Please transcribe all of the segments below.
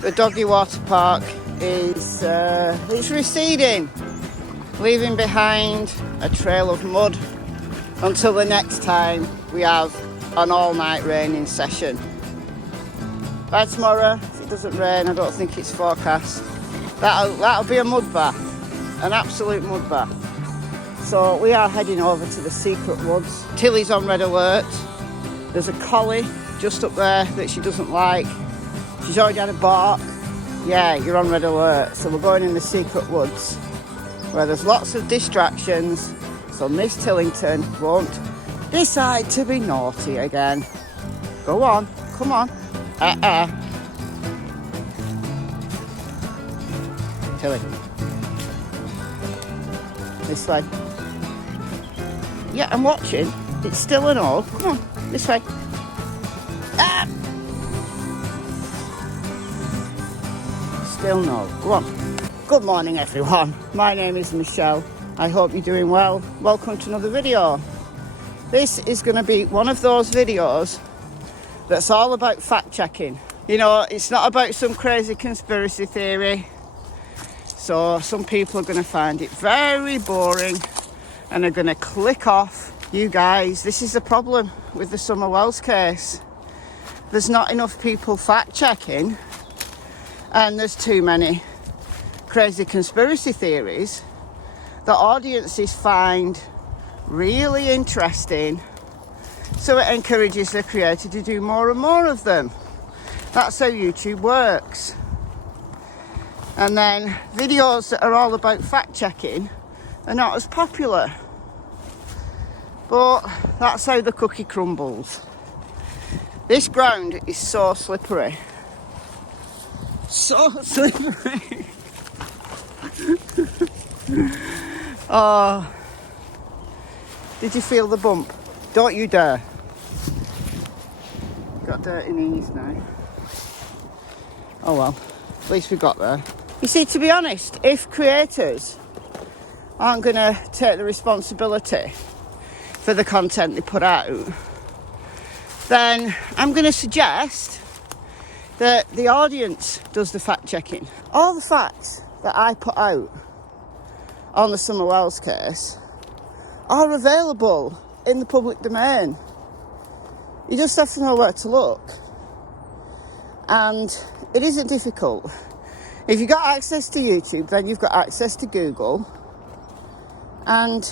The doggy water park is it's receding, leaving behind a trail of mud until the next time we have an all-night raining session. By tomorrow, if it doesn't rain, I don't think it's forecast, that'll be a mud bath, an absolute mud bath. So we are heading over to the secret woods. Tilly's on red alert. There's a collie just up there that she doesn't like. She's already had a bark. Yeah, you're on red alert. So we're going in the secret woods where there's lots of distractions, so Miss Tillington won't decide to be naughty again. Go on, come on. Tilly. This way. Yeah, I'm watching. It's still an all. Come on, this way. Ah! Still no. Go on. Good morning, everyone. My name is Michelle. I hope you're doing well. Welcome to another video. This is going to be one of those videos that's all about fact-checking. You know, it's not about some crazy conspiracy theory. So some people are going to find it very boring and are going to click off. You guys, this is the problem with the Summer Wells case. There's not enough people fact-checking, and there's too many crazy conspiracy theories that audiences find really interesting, so it encourages the creator to do more and more of them. That's how YouTube works. And then videos that are all about fact-checking are not as popular. But that's how the cookie crumbles. This ground is so slippery. So slippery. Oh, did you feel the bump? Don't you dare. Got dirty knees now. Oh well, at least we got there. You see, to be honest, if creators aren't going to take the responsibility for the content they put out, then I'm going to suggest that the audience does the fact checking. All the facts that I put out on the Summer Wells case are available in the public domain. You just have to know where to look. And it isn't difficult. If you've got access to YouTube, then you've got access to Google, and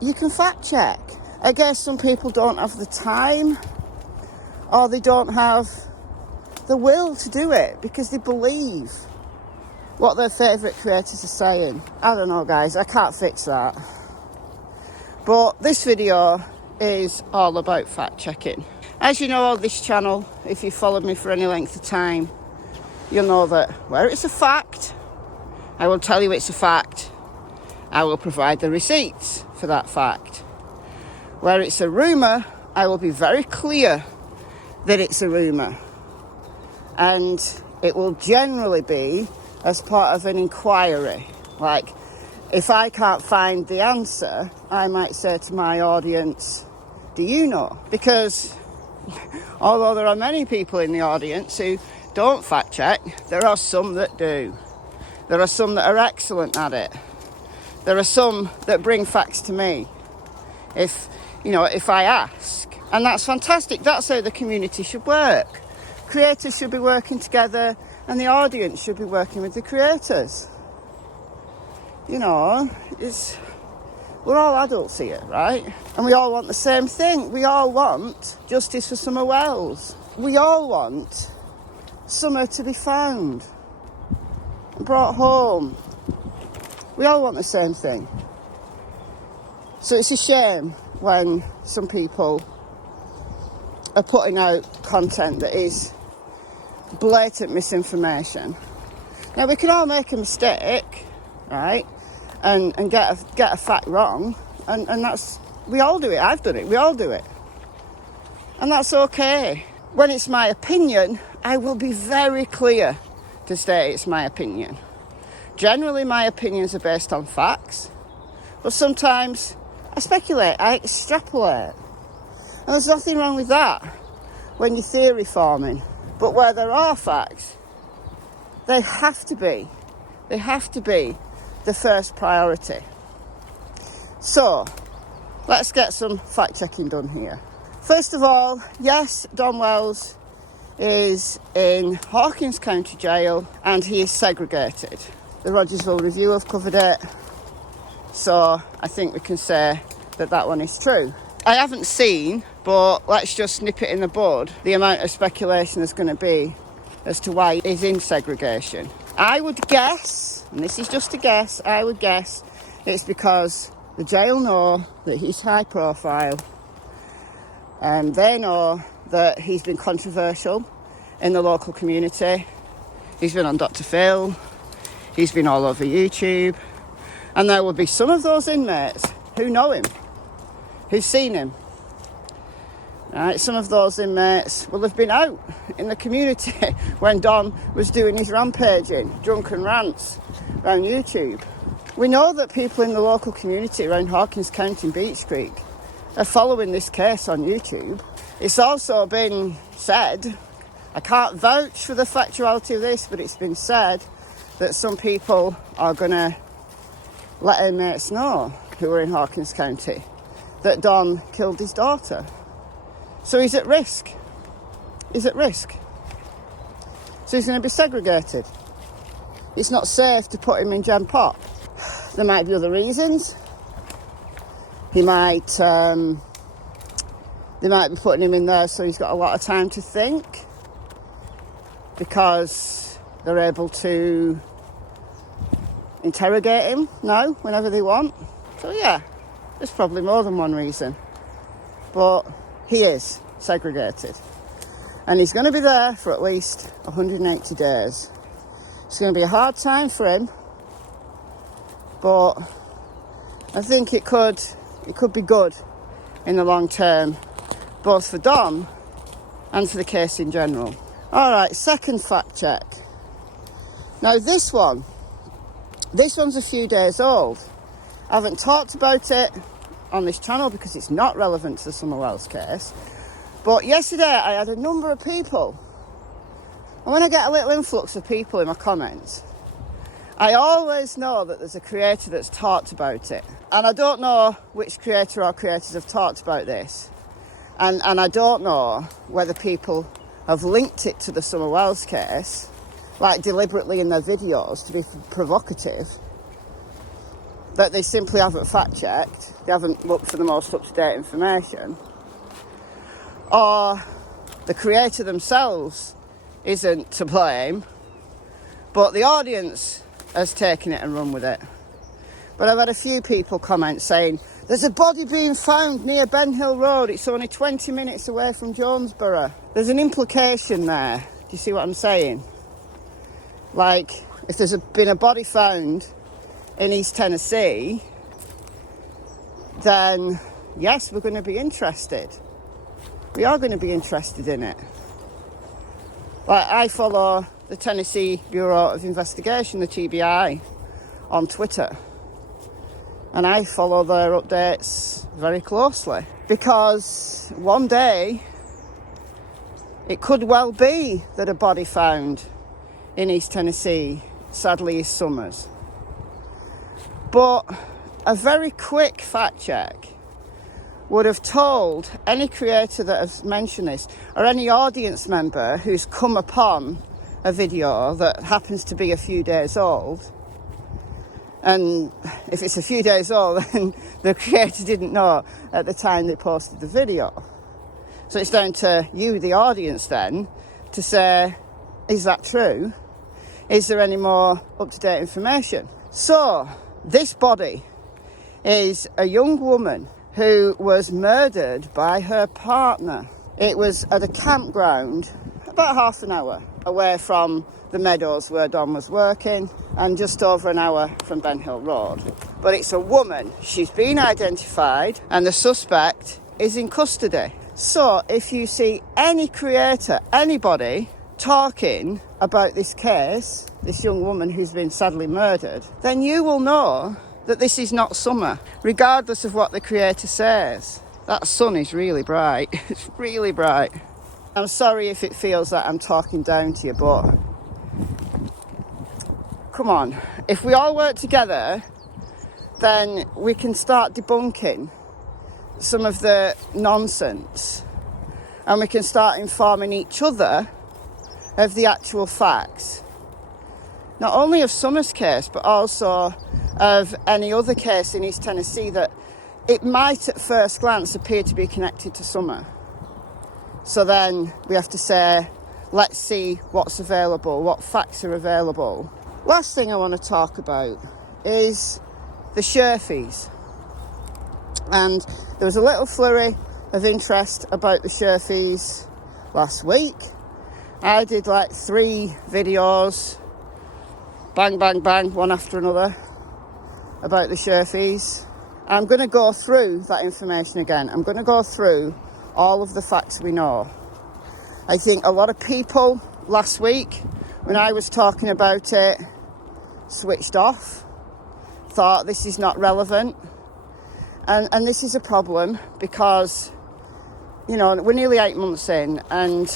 you can fact check. I guess some people don't have the time, or they don't have the will to do it because they believe what their favourite creators are saying. I don't know, guys, I can't fix that. But this video is all about fact checking. As you know on this channel, if you've followed me for any length of time, you'll know that where it's a fact, I will tell you it's a fact. I will provide the receipts for that fact. Where it's a rumour, I will be very clear that it's a rumour. And it will generally be as part of an inquiry. Like, if I can't find the answer, I might say to my audience, do you know? Because although there are many people in the audience who don't fact check, there are some that do. There are some that are excellent at it. There are some that bring facts to me if I ask. And that's fantastic. That's how the community should work. Creators should be working together and the audience should be working with the creators. You know, we're all adults here, right? And we all want the same thing. We all want justice for Summer Wells. We all want Summer to be found and brought home. We all want the same thing. So it's a shame when some people are putting out content that is blatant misinformation. Now, we can all make a mistake, right? And get a fact wrong, and that's, we all do it. I've done it. We all do it, and that's okay. When it's my opinion, I will be very clear to state it's my opinion. Generally, my opinions are based on facts, but sometimes I speculate, I extrapolate, and there's nothing wrong with that when you're theory forming. But where there are facts, They have to be. They have to be the first priority. So, let's get some fact-checking done here. First of all, yes, Don Wells is in Hawkins County Jail and he is segregated. The Rogersville Review have covered it, so I think we can say that that one is true. I haven't seen, but let's just nip it in the bud, the amount of speculation there's going to be as to why he's in segregation. I would guess, and this is just a guess, I would guess it's because the jail know that he's high profile and they know that he's been controversial in the local community. He's been on Dr. Phil, he's been all over YouTube, and there will be some of those inmates who know him, who've seen him. Right, some of those inmates will have been out in the community when Don was doing his rampaging, drunken rants around YouTube. We know that people in the local community around Hawkins County and Beach Creek are following this case on YouTube. It's also been said, I can't vouch for the factuality of this, but it's been said that some people are going to let inmates know who are in Hawkins County that Don killed his daughter. So he's at risk. He's at risk. So he's going to be segregated. It's not safe to put him in Gen Pop. There might be other reasons. They might be putting him in there so he's got a lot of time to think, because they're able to interrogate him now whenever they want. So yeah, there's probably more than one reason. But he is segregated. And he's going to be there for at least 180 days. It's going to be a hard time for him, but I think it could be good in the long term, both for Don and for the case in general. All right, second fact check. Now this one's a few days old. I haven't talked about it on this channel because it's not relevant to the Summer Wells case. But yesterday I had a number of people, and when I get a little influx of people in my comments, I always know that there's a creator that's talked about it. And I don't know which creator or creators have talked about this. And I don't know whether people have linked it to the Summer Wells case, like deliberately in their videos to be provocative, that they simply haven't fact-checked, they haven't looked for the most up-to-date information, or the creator themselves isn't to blame, but the audience has taken it and run with it. But I've had a few people comment saying, there's a body being found near Ben Hill Road, it's only 20 minutes away from Jonesborough. There's an implication there. Do you see what I'm saying? Like, if there's been a body found in East Tennessee, then yes, we're going to be interested. We are going to be interested in it. Like, I follow the Tennessee Bureau of Investigation, the TBI, on Twitter. And I follow their updates very closely, because one day it could well be that a body found in East Tennessee sadly is Summers. But a very quick fact check would have told any creator that has mentioned this, or any audience member who's come upon a video that happens to be a few days old, and if it's a few days old, then the creator didn't know at the time they posted the video. So it's down to you, the audience, then, to say, is that true? Is there any more up-to-date information? So, this body is a young woman who was murdered by her partner. It was at a campground about half an hour away from the meadows where Don was working, and just over an hour from Ben Hill Road. But it's a woman. She's been identified, and the suspect is in custody. So if you see any creator, anybody, talking about this case, this young woman who's been sadly murdered, then you will know that this is not Summer, regardless of what the creator says. That sun is really bright. It's really bright. I'm sorry if it feels that I'm talking down to you, but come on. If we all work together, then we can start debunking some of the nonsense, and we can start informing each other of the actual facts. Not only of Summer's case, but also of any other case in East Tennessee that it might at first glance appear to be connected to Summer. So then we have to say, let's see what's available, what facts are available. Last thing I want to talk about is the Sherfeys. And there was a little flurry of interest about the Sherfeys last week. I did like 3 videos, bang, bang, bang, one after another, about the Sherfeys. I'm going to go through that information again. I'm going to go through all of the facts we know. I think a lot of people last week, when I was talking about it, switched off, thought this is not relevant. And this is a problem because, you know, we're nearly 8 months in, and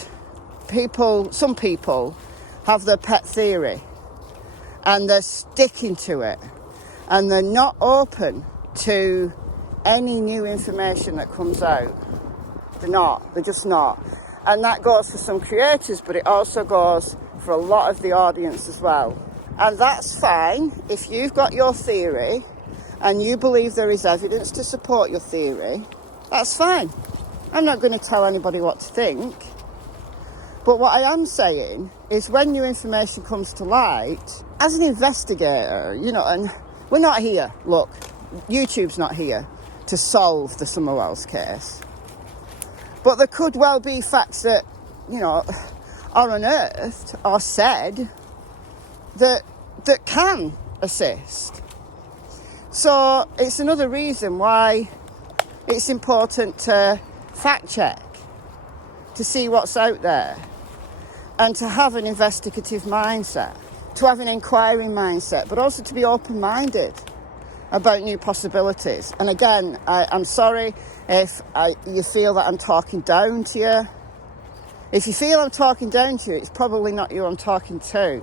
some people have their pet theory and they're sticking to it, and they're not open to any new information that comes out. They're just not. And that goes for some creators, but it also goes for a lot of the audience as well. And that's fine. If you've got your theory and you believe there is evidence to support your theory, that's fine. I'm not going to tell anybody what to think. But what I am saying is when new information comes to light, as an investigator, you know, and we're not here, look, YouTube's not here to solve the Summer Wells case. But there could well be facts that, you know, are unearthed or said that can assist. So it's another reason why it's important to fact check, to see what's out there, and to have an investigative mindset, to have an inquiring mindset, but also to be open-minded about new possibilities. And again, I'm sorry if you feel that I'm talking down to you. If you feel I'm talking down to you, it's probably not you I'm talking to.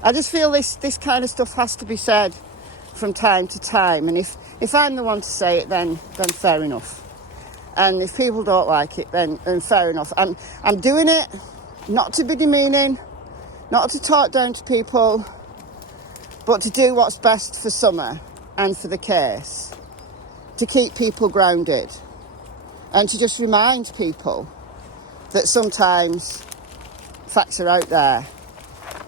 I just feel this kind of stuff has to be said from time to time. And if I'm the one to say it, then fair enough. And if people don't like it, then fair enough. I'm doing it not to be demeaning, not to talk down to people, but to do what's best for Summer and for the case, to keep people grounded, and to just remind people that sometimes facts are out there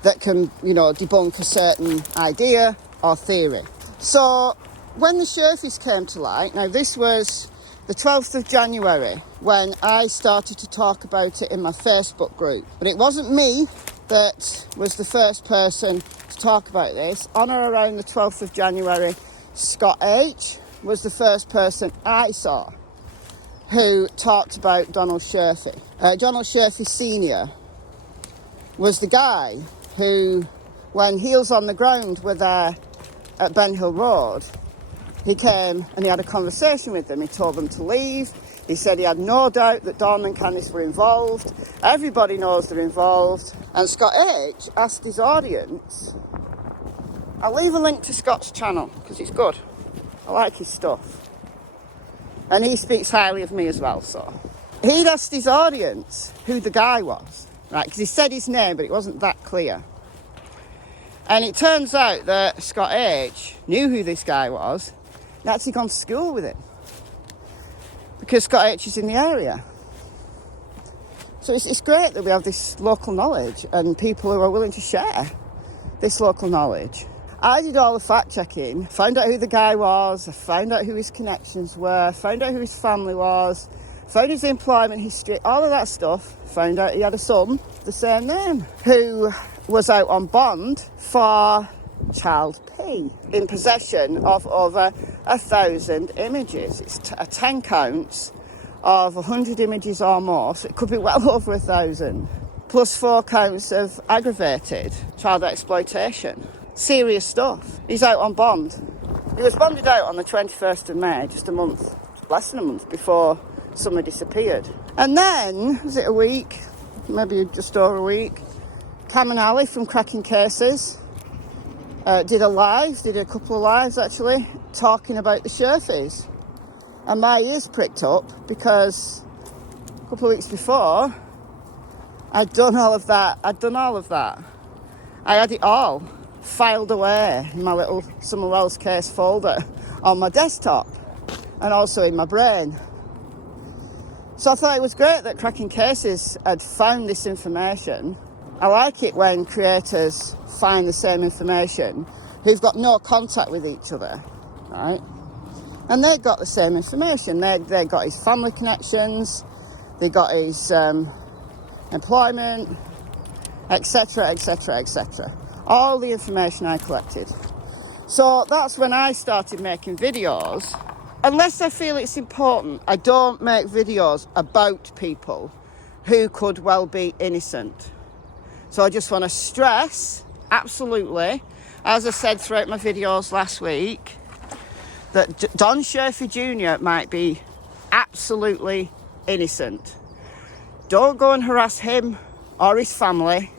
that can, you know, debunk a certain idea or theory. So when the Sherfeys came to light, now this was the 12th of January when I started to talk about it in my Facebook group. But it wasn't me that was the first person to talk about this. On or around the 12th of January, Scott H was the first person I saw who talked about Donald Sherfey. Donald Sherfey Sr was the guy who, when Heels on the Ground were there at Ben Hill Road, he came and he had a conversation with them. He told them to leave. He said he had no doubt that Dawn and Candice were involved. Everybody knows they're involved. And Scott H asked his audience, I'll leave a link to Scott's channel because it's good. I like his stuff. And he speaks highly of me as well, so. He'd asked his audience who the guy was, right? Because he said his name, but it wasn't that clear. And it turns out that Scott H knew who this guy was. He'd actually gone to school with him, because Scott H is in the area. So it's great that we have this local knowledge and people who are willing to share this local knowledge. I did all the fact checking, found out who the guy was, I found out who his connections were, found out who his family was, found his employment history, all of that stuff. Found out he had a son, the same name, who was out on bond for child P, in possession of over 1,000 images. It's 10 counts of 100 images or more, so it could be well over 1,000, plus 4 counts of aggravated child exploitation. Serious stuff. He's out on bond. He was bonded out on the 21st of May, just a month, less than a month before Summer disappeared. And then, was it a week? Maybe just over a week, Cam and Ali from Crackin Cases did a couple of lives actually, talking about the Sherfeys. And my ears pricked up because a couple of weeks before, I'd done all of that. I had it all filed away in my little Summer Wells case folder on my desktop and also in my brain. So I thought it was great that Crackin Cases had found this information. I like it when creators find the same information who've got no contact with each other, right? And they got the same information. They got his family connections, they got his employment, etc, etc, etc. All the information I collected. So that's when I started making videos. Unless I feel it's important, I don't make videos about people who could well be innocent. So I just want to stress, absolutely, as I said throughout my videos last week, that Don Sherfey Jr might be absolutely innocent. Don't go and harass him or his family.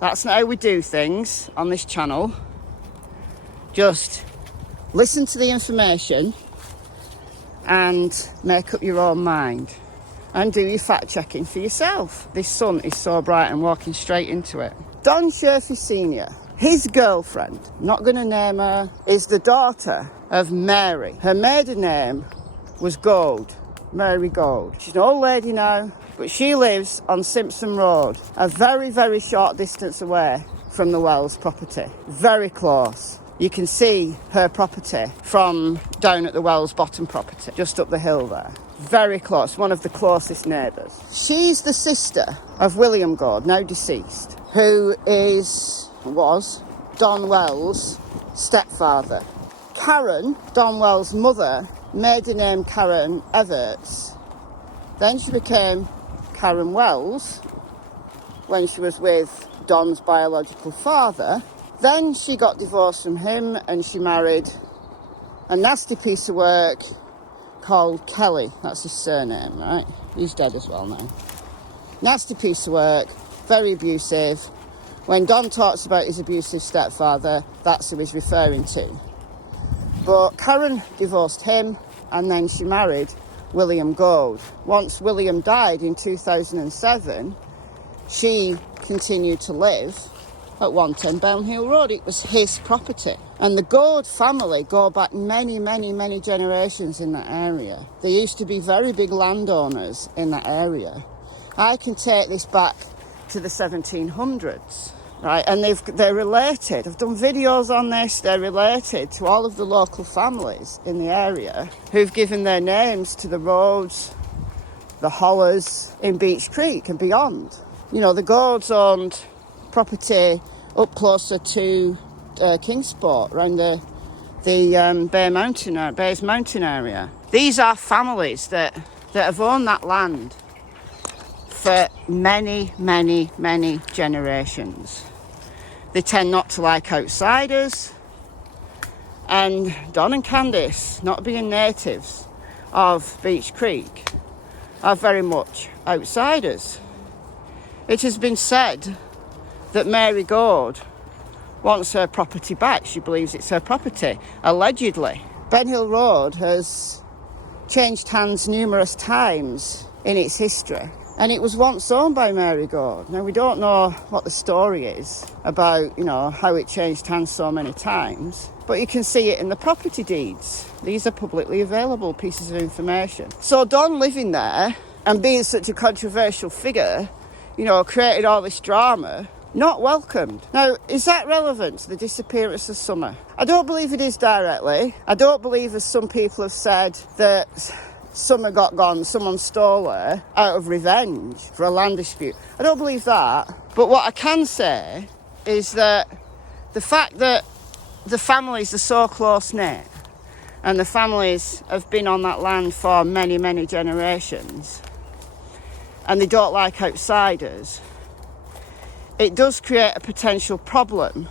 That's not how we do things on this channel. Just listen to the information and make up your own mind. And do your fact checking for yourself. This sun is so bright and walking straight into it. Don Sherfey Sr, his girlfriend, not going to name her, is the daughter of Mary. Her maiden name was Gold, Mary Gold. She's an old lady now, but she lives on Simpson Road, a very, very short distance away from the Wells property. Very close. You can see her property from down at the Wells bottom property, just up the hill there. Very close, one of the closest neighbours. She's the sister of William Gold, now deceased, who was Don Wells' stepfather. Karen, Don Wells' mother, maiden name Karen Everts. Then she became Karen Wells when she was with Don's biological father. Then she got divorced from him and she married a nasty piece of work called Kelly. That's his surname, right? He's dead as well now. Nasty piece of work, very abusive. When Don talks about his abusive stepfather, that's who he's referring to. But Karen divorced him and then she married William Gold. Once William died in 2007, she continued to live at 110 Bownhill Road. It was his property. And the Gold family go back many, many, many generations in that area. They used to be very big landowners in that area. I can take this back to the 1700s, right? And they're related. I've done videos on this. They're related to all of the local families in the area who've given their names to the roads, the hollers in Beech Creek and beyond. You know, the Golds owned property up closer to Kingsport, around the Bays Mountain area. These are families that have owned that land for many, many, many generations. They tend not to like outsiders, and Don and Candice, not being natives of Beech Creek, are very much outsiders. It has been said that Mary Gold wants her property back. She believes it's her property, allegedly. Ben Hill Road has changed hands numerous times in its history, and it was once owned by Mary Gold. Now, we don't know what the story is about, you know, how it changed hands so many times, but you can see it in the property deeds. These are publicly available pieces of information. So Don living there and being such a controversial figure, you know, created all this drama. Not welcomed. Now, is that relevant to the disappearance of Summer? I don't believe it is directly. I don't believe, as some people have said, that Summer got gone, someone stole her out of revenge for a land dispute. I don't believe that. But what I can say is that the fact that the families are so close-knit and the families have been on that land for many, many generations and they don't like outsiders, it does create a potential problem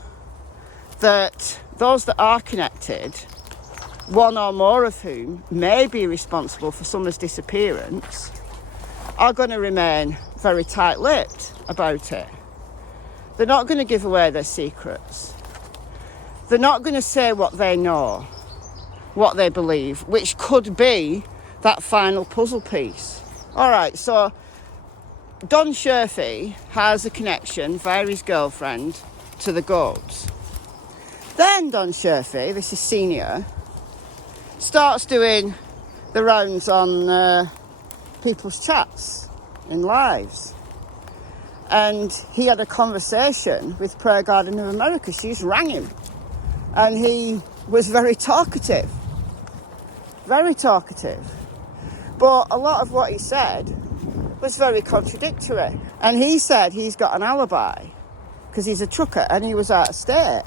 that those that are connected, one or more of whom may be responsible for Summer's disappearance, are going to remain very tight-lipped about it. They're not going to give away their secrets. they're not going to say what they know, what they believe, which could be that final puzzle piece. All right, so Don Sherfey has a connection via his girlfriend to the goats. Then Don Sherfey, this is Senior, starts doing the rounds on people's chats in lives. And he had a conversation with Prayer Garden of America. She's rang him. And he was very talkative. Very talkative. But a lot of what he said was very contradictory. And he said he's got an alibi because he's a trucker and he was out of state.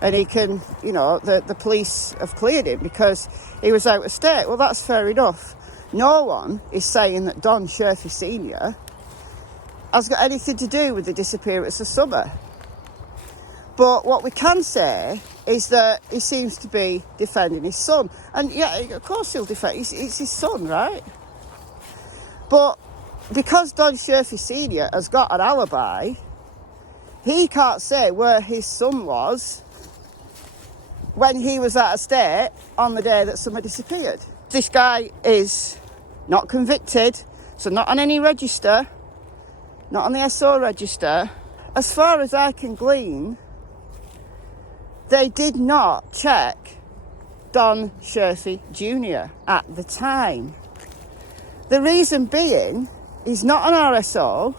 And he can, you know, the police have cleared him because he was out of state. Well, that's fair enough. No one is saying that Don Sherfey Sr. has got anything to do with the disappearance of Summer. But what we can say is that he seems to be defending his son. And yeah, of course he'll defend, it's his son, right? But because Don Sherfey Sr. has got an alibi, he can't say where his son was when he was out of state on the day that Summer disappeared. This guy is not convicted, so not on any register, not on the SO register. As far as I can glean, they did not check Don Sherfey Jr. at the time. The reason being, he's not an RSO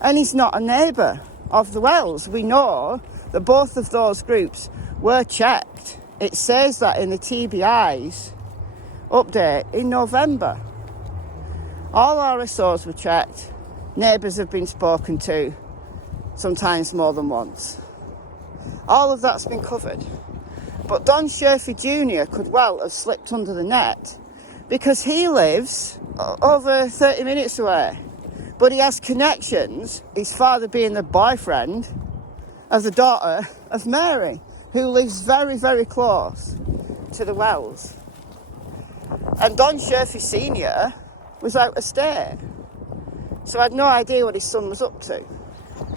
and he's not a neighbour of the wells. We know that both of those groups were checked. It says that in the TBI's update in November. All RSOs were checked. Neighbours have been spoken to, sometimes more than once. All of that's been covered. But Don Sherfey Jr. could well have slipped under the net because he lives over 30 minutes away. But he has connections, his father being the boyfriend of the daughter of Mary, who lives very, very close to the wells. And Don Sherfey Sr. was out of state. So I had no idea what his son was up to.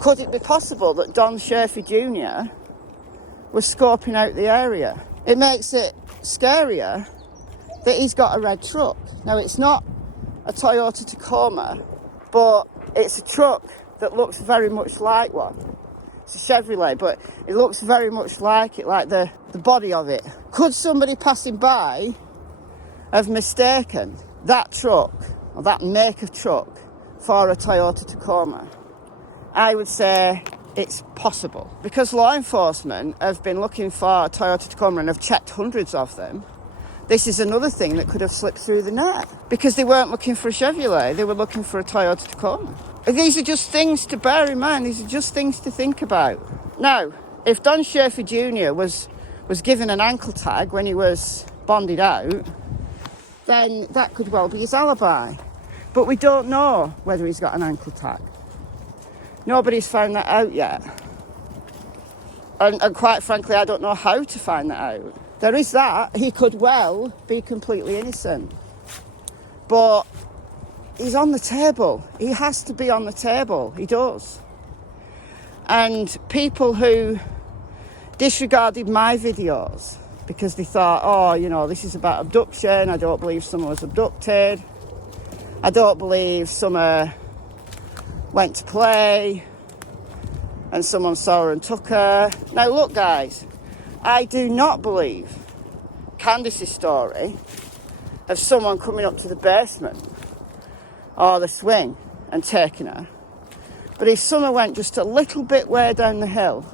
Could it be possible that Don Sherfey Jr. was scoping out the area? It makes it scarier that he's got a red truck. Now, it's not a Toyota Tacoma, but it's a truck that looks very much like one. It's a Chevrolet, but it looks very much like it, like the body of it. Could somebody passing by have mistaken that truck, or that make of truck, for a Toyota Tacoma? I would say it's possible. Because law enforcement have been looking for a Toyota Tacoma and have checked hundreds of them, this is another thing that could have slipped through the net. Because they weren't looking for a Chevrolet, they were looking for a Toyota Tacoma. These are just things to bear in mind. These are just things to think about. Now, if Don Sherfey Jr. was given an ankle tag when he was bonded out, then that could well be his alibi. But we don't know whether he's got an ankle tag. Nobody's found that out yet. And quite frankly, I don't know how to find that out. There is that. He could well be completely innocent. But he's on the table. He has to be on the table. He does. And people who disregarded my videos because they thought, oh, you know, this is about abduction. I don't believe Summer was abducted. I don't believe Summer went to play and someone saw her and took her. Now, look, guys, I do not believe Candice's story of someone coming up to the basement or the swing and taking her. But if Summer went just a little bit way down the hill,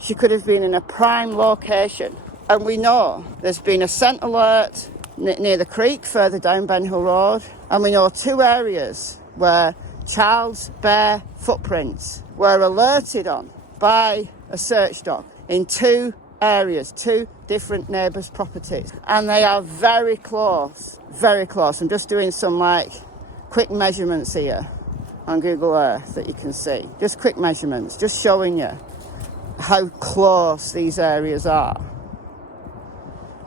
she could have been in a prime location. And we know there's been a scent alert near the creek further down Ben Hill Road. And we know 2 areas where child's bare footprints were alerted on by a search dog in 2 areas, 2 different neighbours' properties. And they are very close, very close. I'm just doing some quick measurements here on Google Earth that you can see. Just quick measurements, just showing you how close these areas are.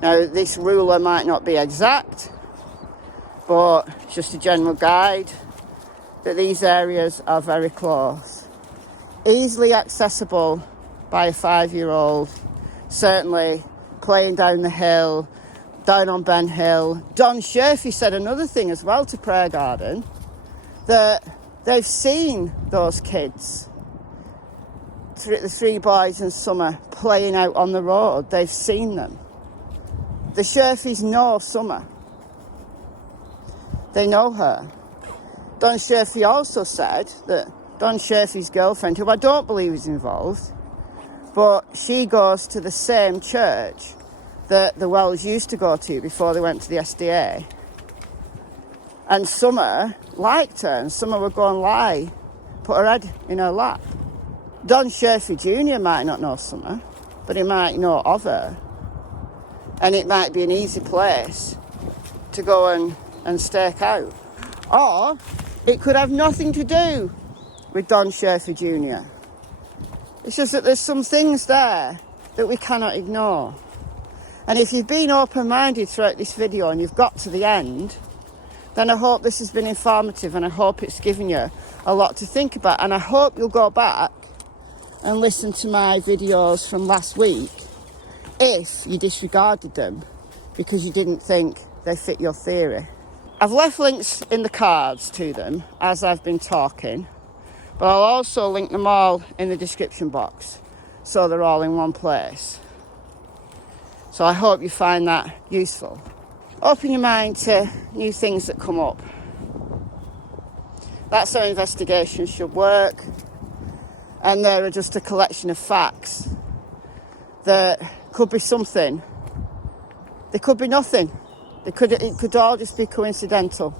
Now, this ruler might not be exact, but it's just a general guide that these areas are very close. Easily accessible by a 5-year-old, certainly playing down the hill, down on Ben Hill. Don Sherfey said another thing as well to Prayer Garden, that they've seen those kids, the 3 boys in Summer, playing out on the road. They've seen them. The Sherfeys know Summer. They know her. Don Sherfey also said that Don Sherfey's girlfriend, who I don't believe is involved, but she goes to the same church that the Wells used to go to before they went to the SDA. And Summer liked her, and Summer would go and lie, put her head in her lap. Don Sherfey Jr might not know Summer, but he might know of her. And it might be an easy place to go and stake out. Or it could have nothing to do with Don Sherfey Jr. It's just that there's some things there that we cannot ignore. And if you've been open-minded throughout this video and you've got to the end, then I hope this has been informative, and I hope it's given you a lot to think about. And I hope you'll go back and listen to my videos from last week if you disregarded them because you didn't think they fit your theory. I've left links in the cards to them as I've been talking, but I'll also link them all in the description box so they're all in one place. So I hope you find that useful. Open your mind to new things that come up. That's how investigations should work. And they're just a collection of facts that could be something. They could be nothing. It could all just be coincidental.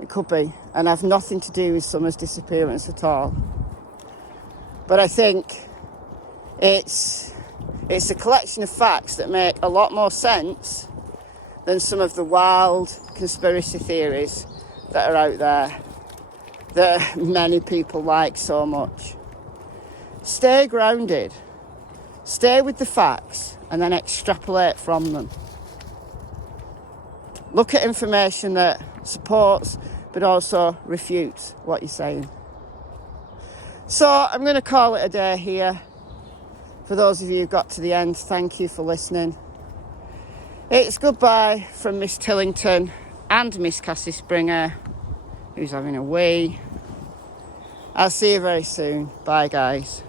It could be, and have nothing to do with Summer's disappearance at all. But I think it's a collection of facts that make a lot more sense than some of the wild conspiracy theories that are out there that many people like so much. Stay grounded. Stay with the facts and then extrapolate from them. Look at information that supports but also refutes what you're saying. So I'm going to call it a day here. For those of you who got to the end, thank you for listening. It's goodbye from Miss Tillington and Miss Cassie Springer, who's having a wee. I'll see you very soon. Bye, guys.